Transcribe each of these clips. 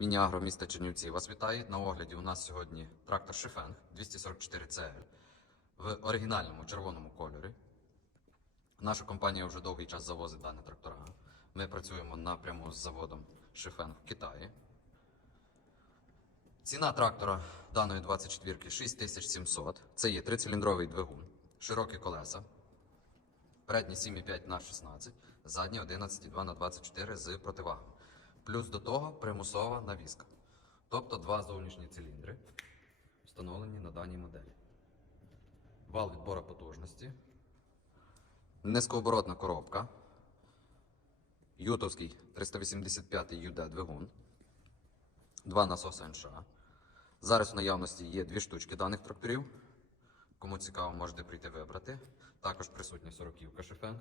Мініагро міста Чернівці вас вітає. На огляді у нас сьогодні трактор Шифенг 244 CL в оригінальному червоному кольорі. Наша компанія вже довгий час завозить дані трактора. Ми працюємо напряму з заводом Шифенг в Китаї. Ціна трактора даної 24 6700. Це є трициліндровий двигун, широкі колеса, передні 7,5 на 16, задні 11,2 на 24 з противагами. Плюс до того примусова навіска. Тобто два зовнішні циліндри, встановлені на даній моделі. Вал відбору потужності. Низькооборотна коробка. Ютовський 385 UD двигун. Два насоси НШ. Зараз в наявності є дві штучки даних тракторів. Кому цікаво, можете прийти вибрати. Також присутня 40-ка Шефенг.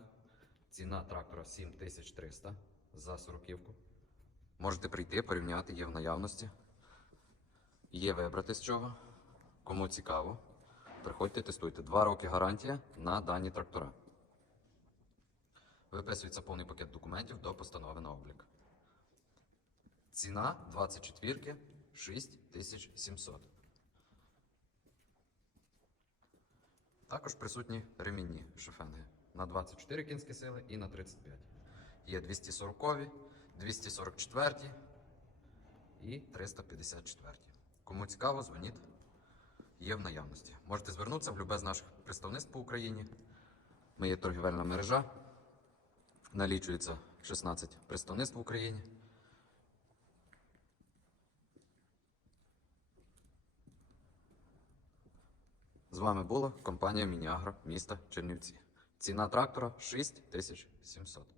Ціна трактора 7300 за 40-ку. Можете прийти, порівняти, є в наявності. Є вибрати з чого. Кому цікаво, приходьте, тестуйте. Два роки гарантія на дані трактора. Виписується повний пакет документів до постанови на облік. Ціна 24 6700. Також присутні ремінні шифенги на 24 кінські сили і на 35. Є 240, 244 і 354. Кому цікаво, дзвоніть. Є в наявності. Можете звернутися в будь-яке з наших представництв по Україні. Ми є торгівельна мережа. Налічується 16 представництв в Україні. З вами була компанія Мініагро міста Чернівці. Ціна трактора 6700.